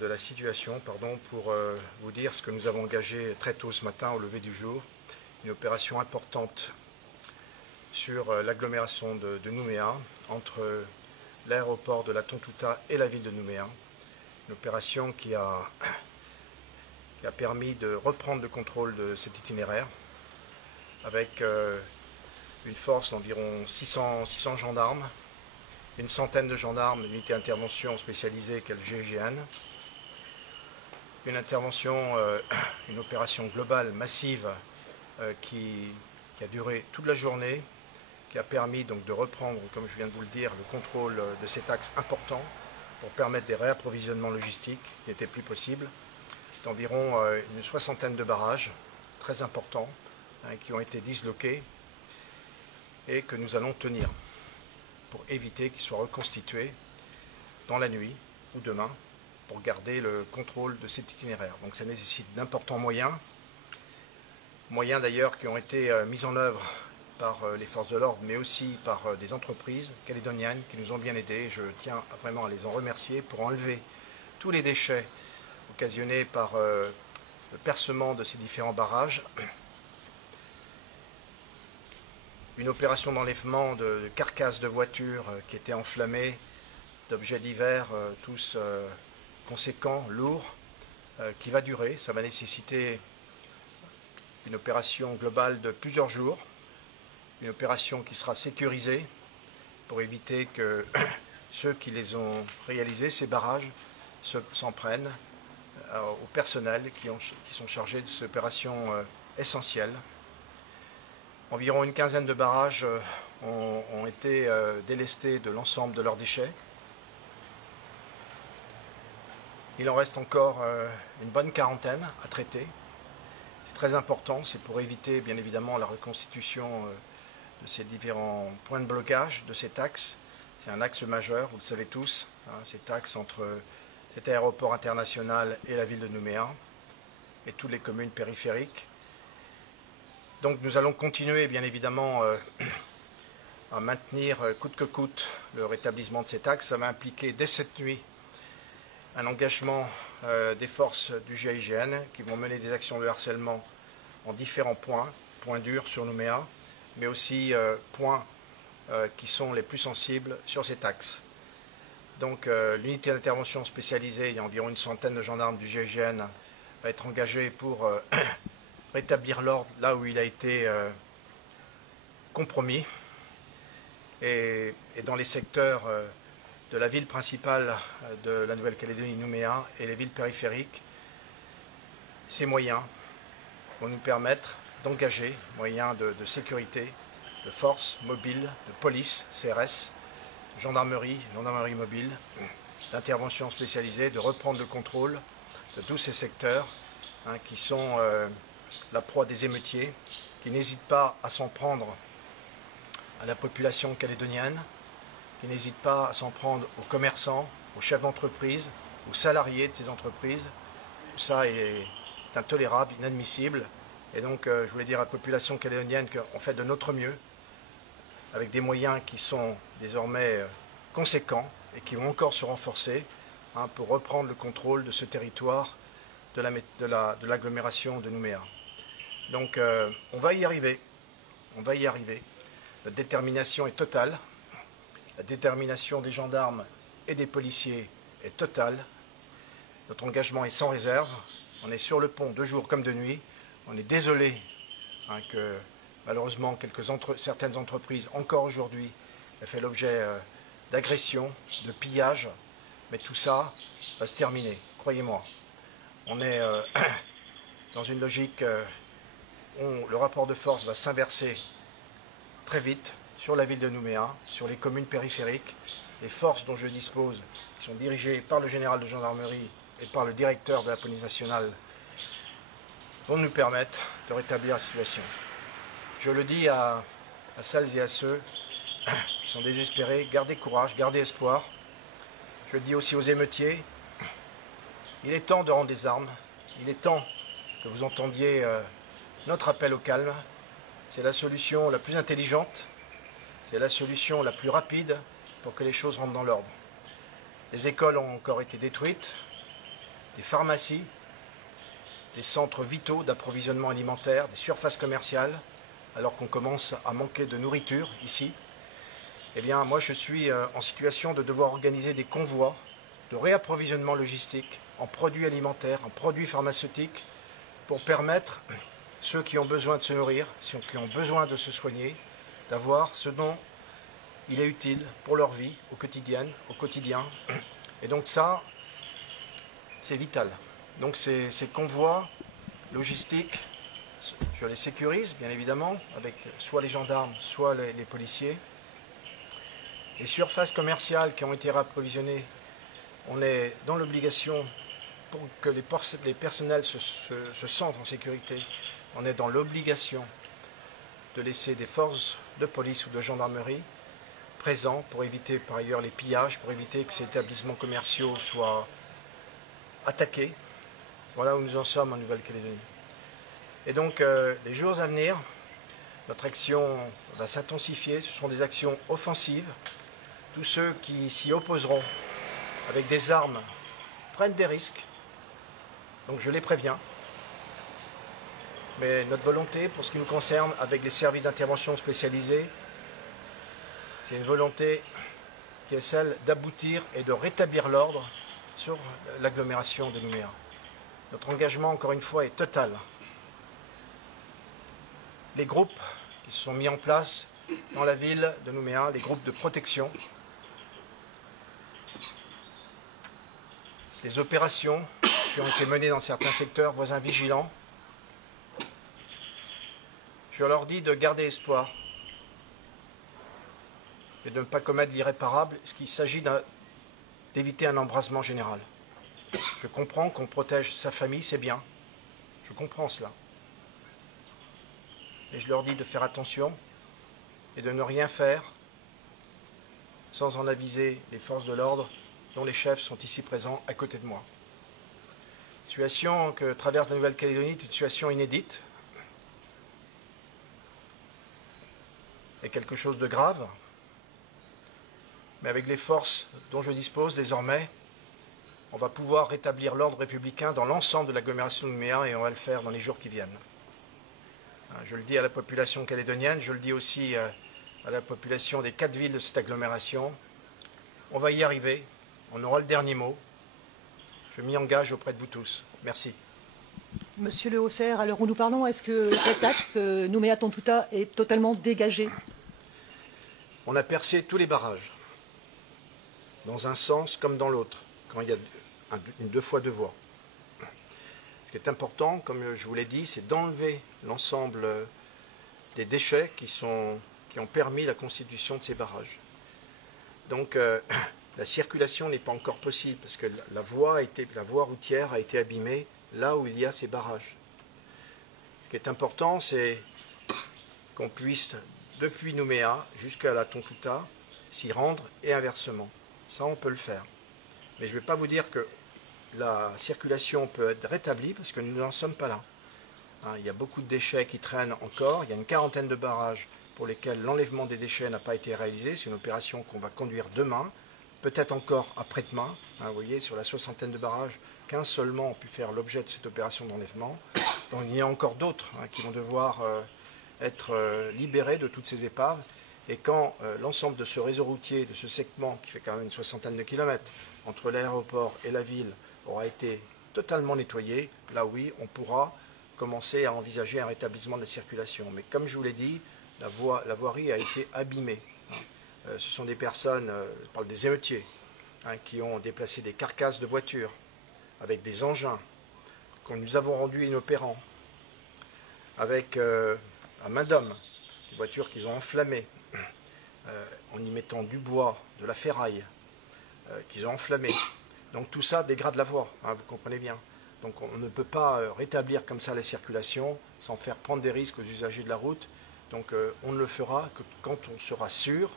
De la situation, pour vous dire ce que nous avons engagé très tôt ce matin au lever du jour, une opération importante sur l'agglomération de Nouméa, entre l'aéroport de la Tontouta et la ville de Nouméa, une opération qui a permis de reprendre le contrôle de cet itinéraire avec une force d'environ 600 gendarmes, une centaine de gendarmes, une unité d'intervention spécialisée qu'est le GIGN, une intervention, une opération globale massive qui a duré toute la journée, qui a permis donc de reprendre, comme je viens de vous le dire, le contrôle de cet axe important pour permettre des réapprovisionnements logistiques qui n'étaient plus possibles, d'environ une soixantaine de barrages très importants qui ont été disloqués et que nous allons tenir pour éviter qu'ils soient reconstitués dans la nuit ou demain pour garder le contrôle de cet itinéraire. Donc ça nécessite d'importants moyens d'ailleurs qui ont été mis en œuvre par les forces de l'ordre, mais aussi par des entreprises calédoniennes qui nous ont bien aidés. Je tiens vraiment à les en remercier pour enlever tous les déchets occasionnés par le percement de ces différents barrages. Une opération d'enlèvement de carcasses de voitures qui étaient enflammées, d'objets divers, tous conséquents, lourds, qui va durer. Ça va nécessiter une opération globale de plusieurs jours, une opération qui sera sécurisée pour éviter que ceux qui les ont réalisés, ces barrages, s'en prennent au personnel qui sont chargés de cette opération essentielle. Environ une quinzaine de barrages ont été délestés de l'ensemble de leurs déchets. Il en reste encore une bonne quarantaine à traiter. C'est très important, c'est pour éviter bien évidemment la reconstitution de ces différents points de blocage de cet axe. C'est un axe majeur, vous le savez tous, cet axe entre cet aéroport international et la ville de Nouméa et toutes les communes périphériques. Donc nous allons continuer bien évidemment à maintenir coûte que coûte le rétablissement de cet axe. Ça va impliquer dès cette nuit un engagement des forces du GIGN qui vont mener des actions de harcèlement en différents points durs sur Nouméa, mais aussi points qui sont les plus sensibles sur cet axe. Donc l'unité d'intervention spécialisée, il y a environ une centaine de gendarmes du GIGN, va être engagée pour rétablir l'ordre là où il a été compromis et dans les secteurs de la ville principale de la Nouvelle-Calédonie, Nouméa, et les villes périphériques. Ces moyens vont nous permettre d'engager, moyens de sécurité, de forces mobiles, de police, CRS, gendarmerie mobile, d'intervention spécialisée, de reprendre le contrôle de tous ces secteurs qui sont la proie des émeutiers, qui n'hésitent pas à s'en prendre à la population calédonienne, qui n'hésitent pas à s'en prendre aux commerçants, aux chefs d'entreprise, aux salariés de ces entreprises. Tout ça est intolérable, inadmissible. Et donc, je voulais dire à la population calédonienne qu'on fait de notre mieux, avec des moyens qui sont désormais conséquents et qui vont encore se renforcer pour reprendre le contrôle de ce territoire de l'agglomération de Nouméa. Donc, on va y arriver. La détermination est totale. La détermination des gendarmes et des policiers est totale. Notre engagement est sans réserve. On est sur le pont de jour comme de nuit. On est désolé que malheureusement certaines entreprises, encore aujourd'hui, aient fait l'objet d'agressions, de pillages. Mais tout ça va se terminer, croyez-moi. On est dans une logique où le rapport de force va s'inverser très vite sur la ville de Nouméa, sur les communes périphériques. Les forces dont je dispose, qui sont dirigées par le général de gendarmerie et par le directeur de la police nationale, vont nous permettre de rétablir la situation. Je le dis à celles et à ceux qui sont désespérés, gardez courage, gardez espoir. Je le dis aussi aux émeutiers, il est temps de rendre des armes, il est temps que vous entendiez notre appel au calme. C'est la solution la plus intelligente, c'est la solution la plus rapide pour que les choses rentrent dans l'ordre. Les écoles ont encore été détruites, des pharmacies, des centres vitaux d'approvisionnement alimentaire, des surfaces commerciales, alors qu'on commence à manquer de nourriture ici. Eh bien, moi, je suis en situation de devoir organiser des convois de réapprovisionnement logistique en produits alimentaires, en produits pharmaceutiques, pour permettre ceux qui ont besoin de se nourrir, ceux qui ont besoin de se soigner, d'avoir ce dont il est utile pour leur vie au quotidien. Et donc ça, c'est vital. Donc ces convois logistiques, je les sécurise, bien évidemment, avec soit les gendarmes, soit les policiers. Les surfaces commerciales qui ont été réapprovisionnées, on est dans l'obligation, pour que les personnels se sentent en sécurité, on est dans l'obligation de laisser des forces de police ou de gendarmerie présents pour éviter par ailleurs les pillages, pour éviter que ces établissements commerciaux soient attaqués. Voilà où nous en sommes en Nouvelle-Calédonie. Et donc, les jours à venir, notre action va s'intensifier. Ce seront des actions offensives. Tous ceux qui s'y opposeront avec des armes prennent des risques. Donc je les préviens. Mais notre volonté, pour ce qui nous concerne, avec les services d'intervention spécialisés, c'est une volonté qui est celle d'aboutir et de rétablir l'ordre sur l'agglomération de Nouméa. Notre engagement, encore une fois, est total. Les groupes qui se sont mis en place dans la ville de Nouméa, les groupes de protection, les opérations qui ont été menées dans certains secteurs voisins vigilants, je leur dis de garder espoir et de ne pas commettre l'irréparable, parce qu'il s'agit d'éviter un embrasement général. Je comprends qu'on protège sa famille, c'est bien. Je comprends cela. Et je leur dis de faire attention et de ne rien faire sans en aviser les forces de l'ordre dont les chefs sont ici présents à côté de moi. La situation que traverse la Nouvelle-Calédonie est une situation inédite et quelque chose de grave. Mais avec les forces dont je dispose désormais, on va pouvoir rétablir l'ordre républicain dans l'ensemble de l'agglomération de Nouméa et on va le faire dans les jours qui viennent. Je le dis à la population calédonienne, je le dis aussi à la population des 4 villes de cette agglomération. On va y arriver, on aura le dernier mot. Je m'y engage auprès de vous tous. Merci. Monsieur le Haut-Serre, à l'heure où nous parlons, est-ce que cet axe Nouméa-Tontouta est totalement dégagé? On a percé tous les barrages, dans un sens comme dans l'autre, quand il y a une 2 fois 2 voies. Ce qui est important, comme je vous l'ai dit, c'est d'enlever l'ensemble des déchets qui ont permis la constitution de ces barrages. Donc la circulation n'est pas encore possible parce que la voie routière a été abîmée là où il y a ces barrages. Ce qui est important, c'est qu'on puisse, depuis Nouméa jusqu'à la Tontouta, s'y rendre et inversement. Ça, on peut le faire. Mais je ne vais pas vous dire que la circulation peut être rétablie parce que nous n'en sommes pas là. Il y a beaucoup de déchets qui traînent encore. Il y a une 40aine de barrages pour lesquels l'enlèvement des déchets n'a pas été réalisé. C'est une opération qu'on va conduire demain, peut-être encore après-demain. Vous voyez, sur la 60aine de barrages, 15 seulement ont pu faire l'objet de cette opération d'enlèvement. Donc il y a encore d'autres qui vont devoir être libérés de toutes ces épaves. Et quand l'ensemble de ce réseau routier, de ce segment qui fait quand même une 60aine de kilomètres entre l'aéroport et la ville aura été totalement nettoyé, là oui, on pourra commencer à envisager un rétablissement de la circulation. Mais comme je vous l'ai dit, la voirie a été abîmée. Ce sont des personnes, je parle des émeutiers, qui ont déplacé des carcasses de voitures avec des engins que nous avons rendus inopérants, avec à main d'homme, des voitures qu'ils ont enflammées, en y mettant du bois, de la ferraille, qu'ils ont enflammé. Donc tout ça dégrade la voie, vous comprenez bien. Donc on ne peut pas rétablir comme ça la circulation sans faire prendre des risques aux usagers de la route. Donc on ne le fera que quand on sera sûr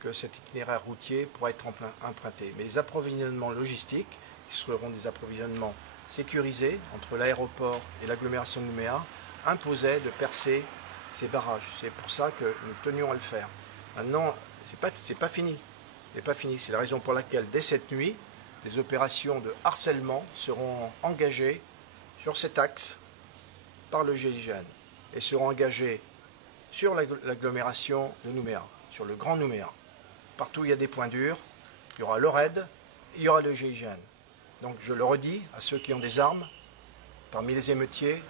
que cet itinéraire routier pourra être emprunté. Mais les approvisionnements logistiques, qui seront des approvisionnements sécurisés entre l'aéroport et l'agglomération de Nouméa, imposaient de percer ces barrages. C'est pour ça que nous tenions à le faire. Maintenant, c'est pas fini. C'est pas fini. C'est la raison pour laquelle, dès cette nuit, des opérations de harcèlement seront engagées sur cet axe par le GIGN et seront engagées sur l'agglomération de Nouméa, sur le Grand Nouméa. Partout où il y a des points durs, il y aura le RAID, il y aura le GIGN. Donc je le redis à ceux qui ont des armes, parmi les émeutiers,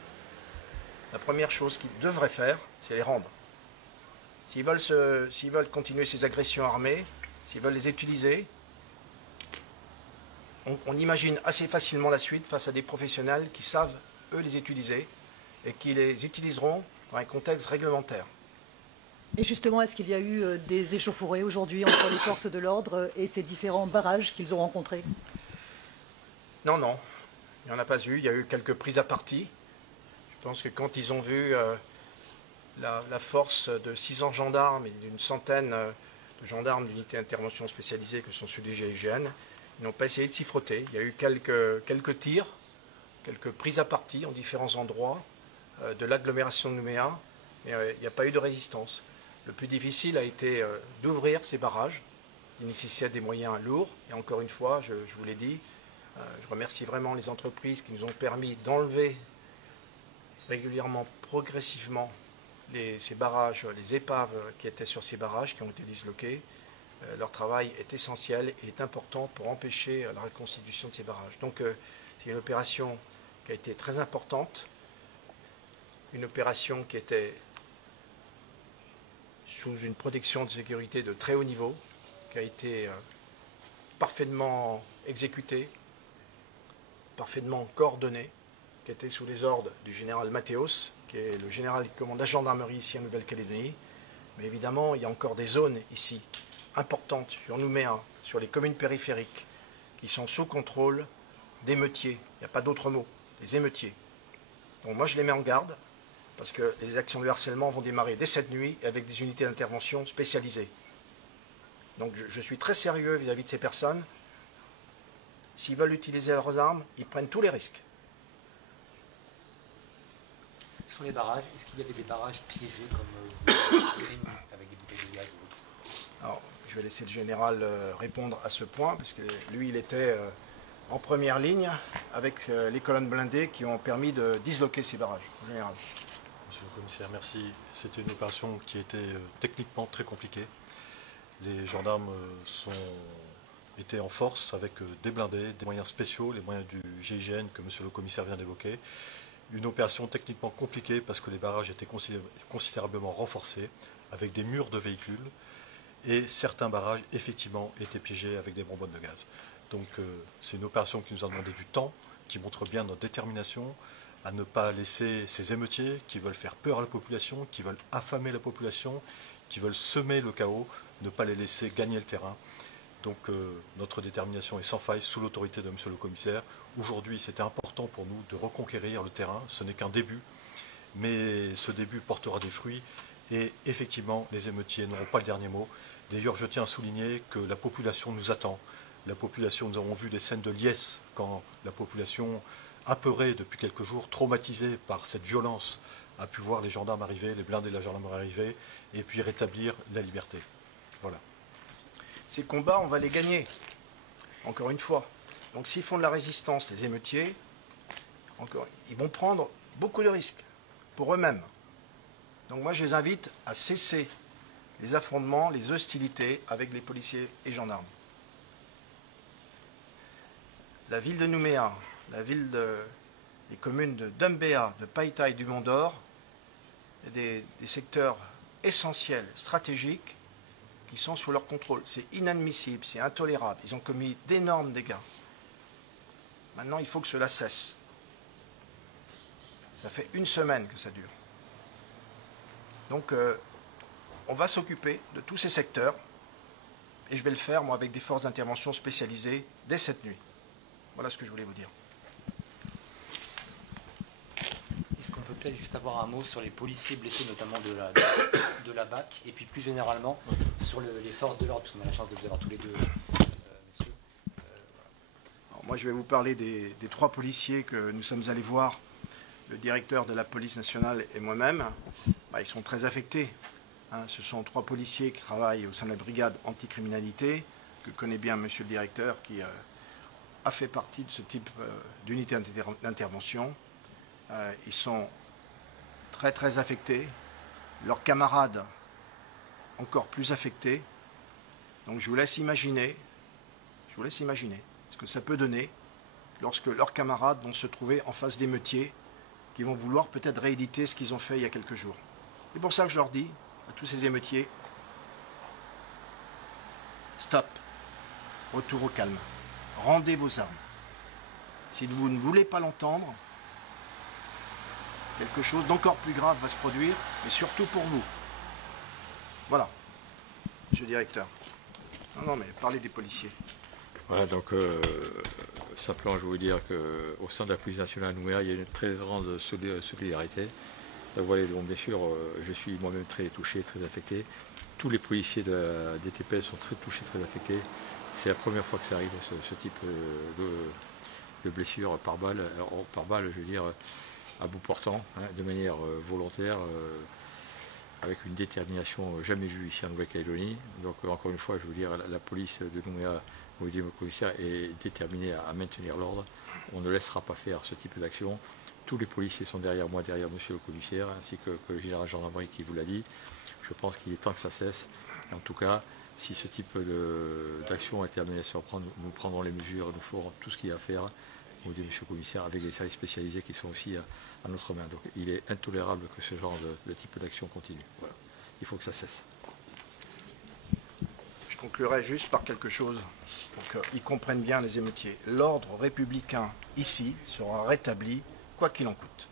la première chose qu'ils devraient faire, c'est les rendre. S'ils veulent continuer ces agressions armées, s'ils veulent les utiliser, on imagine assez facilement la suite face à des professionnels qui savent, eux, les utiliser et qui les utiliseront dans un contexte réglementaire. Et justement, est-ce qu'il y a eu des échauffourées aujourd'hui entre les forces de l'ordre et ces différents barrages qu'ils ont rencontrés? Non, non, il n'y en a pas eu. Il y a eu quelques prises à partie. Je pense que quand ils ont vu la force de 600 gendarmes et d'une centaine de gendarmes d'unités d'intervention spécialisées que sont ceux du GIGN, ils n'ont pas essayé de s'y frotter. Il y a eu quelques tirs, quelques prises à partie en différents endroits de l'agglomération de Nouméa, mais il n'y a pas eu de résistance. Le plus difficile a été d'ouvrir ces barrages, qui nécessitaient des moyens lourds. Et encore une fois, je vous l'ai dit, je remercie vraiment les entreprises qui nous ont permis d'enlever régulièrement, progressivement, ces barrages, les épaves qui étaient sur ces barrages, qui ont été disloqués. Leur travail est essentiel et est important pour empêcher la reconstitution de ces barrages. Donc c'est une opération qui a été très importante, une opération qui était sous une protection de sécurité de très haut niveau, qui a été parfaitement exécutée, parfaitement coordonnée, qui était sous les ordres du général Mathéos, qui est le général qui commande la gendarmerie ici en Nouvelle-Calédonie. Mais évidemment, il y a encore des zones ici importantes sur Nouméa, sur les communes périphériques, qui sont sous contrôle d'émeutiers. Il n'y a pas d'autre mot, des émeutiers. Donc moi, je les mets en garde, parce que les actions de harcèlement vont démarrer dès cette nuit avec des unités d'intervention spécialisées. Donc je suis très sérieux vis-à-vis de ces personnes. S'ils veulent utiliser leurs armes, ils prennent tous les risques. Sur les barrages, est-ce qu'il y avait des barrages piégés comme vous l'avez dit, avec des bouteilles de gaz ou autre? Alors, je vais laisser le général répondre à ce point, parce que lui, il était en première ligne avec les colonnes blindées qui ont permis de disloquer ces barrages. Général. Monsieur le commissaire, merci. C'était une opération qui était techniquement très compliquée. Les gendarmes étaient en force avec des blindés, des moyens spéciaux, les moyens du GIGN que monsieur le commissaire vient d'évoquer. Une opération techniquement compliquée parce que les barrages étaient considérablement renforcés avec des murs de véhicules et certains barrages effectivement étaient piégés avec des bonbonnes de gaz. Donc c'est une opération qui nous a demandé du temps, qui montre bien notre détermination à ne pas laisser ces émeutiers qui veulent faire peur à la population, qui veulent affamer la population, qui veulent semer le chaos, ne pas les laisser gagner le terrain. Donc notre détermination est sans faille sous l'autorité de monsieur le commissaire. Aujourd'hui, c'était important pour nous de reconquérir le terrain. Ce n'est qu'un début, mais ce début portera des fruits. Et effectivement, les émeutiers n'auront pas le dernier mot. D'ailleurs, je tiens à souligner que la population nous attend. La population, nous avons vu des scènes de liesse quand la population, apeurée depuis quelques jours, traumatisée par cette violence, a pu voir les gendarmes arriver, les blindés de la gendarmerie arriver, et puis rétablir la liberté. Voilà. Ces combats, on va les gagner, encore une fois. Donc s'ils font de la résistance, les émeutiers, ils vont prendre beaucoup de risques pour eux-mêmes. Donc moi, je les invite à cesser les affrontements, les hostilités avec les policiers et gendarmes. La ville de Nouméa, les communes de Dumbéa, de Païta et du Mont-d'Or, des secteurs essentiels, stratégiques, qui sont sous leur contrôle. C'est inadmissible, c'est intolérable. Ils ont commis d'énormes dégâts. Maintenant, il faut que cela cesse. Ça fait une semaine que ça dure. Donc, on va s'occuper de tous ces secteurs, et je vais le faire, moi, avec des forces d'intervention spécialisées dès cette nuit. Voilà ce que je voulais vous dire. Est-ce qu'on peut peut-être juste avoir un mot sur les policiers blessés, notamment de la BAC, et puis plus généralement sur les forces de l'ordre, parce qu'on a la chance de vous avoir tous les deux, messieurs. Alors moi, je vais vous parler des 3 policiers que nous sommes allés voir, le directeur de la police nationale et moi-même. Ils sont très affectés. Ce sont 3 policiers qui travaillent au sein de la brigade anticriminalité, que connaît bien monsieur le directeur, qui a fait partie de ce type d'unité d'intervention. Ils sont très très affectés. Leurs camarades encore plus affectés. Donc je vous laisse imaginer ce que ça peut donner lorsque leurs camarades vont se trouver en face d'émeutiers qui vont vouloir peut-être rééditer ce qu'ils ont fait il y a quelques jours. C'est pour ça que je leur dis à tous ces émeutiers, stop, retour au calme, rendez vos armes. Si vous ne voulez pas l'entendre, quelque chose d'encore plus grave va se produire, mais surtout pour vous. Voilà, monsieur le directeur. Non, mais parlez des policiers. Voilà, donc simplement je veux vous dire qu'au sein de la police nationale à Nouméa, il y a une très grande solidarité. Donc, voilà, donc, bien sûr, je suis moi-même très touché, très affecté. Tous les policiers des TPS sont très touchés, très affectés. C'est la première fois que ça arrive, ce type de blessure par balle. Alors, par balle, je veux dire, à bout portant, hein, de manière volontaire, avec une détermination jamais vue ici en Nouvelle-Calédonie. Donc encore une fois, je veux dire, la police de Nouméa, au commissaire, est déterminée à maintenir l'ordre. On ne laissera pas faire ce type d'action. Tous les policiers sont derrière moi, derrière monsieur le commissaire, ainsi que le général gendarmerie qui vous l'a dit. Je pense qu'il est temps que ça cesse. En tout cas, si ce type d'action est amené à se reprendre, nous prendrons les mesures, nous ferons tout ce qu'il y a à faire, vous dit monsieur le commissaire, avec les services spécialisés qui sont aussi à notre main. Donc il est intolérable que ce genre de type d'action continue. Voilà. Il faut que ça cesse. Je conclurai juste par quelque chose pour qu'ils comprennent bien les émeutiers. L'ordre républicain ici sera rétabli quoi qu'il en coûte.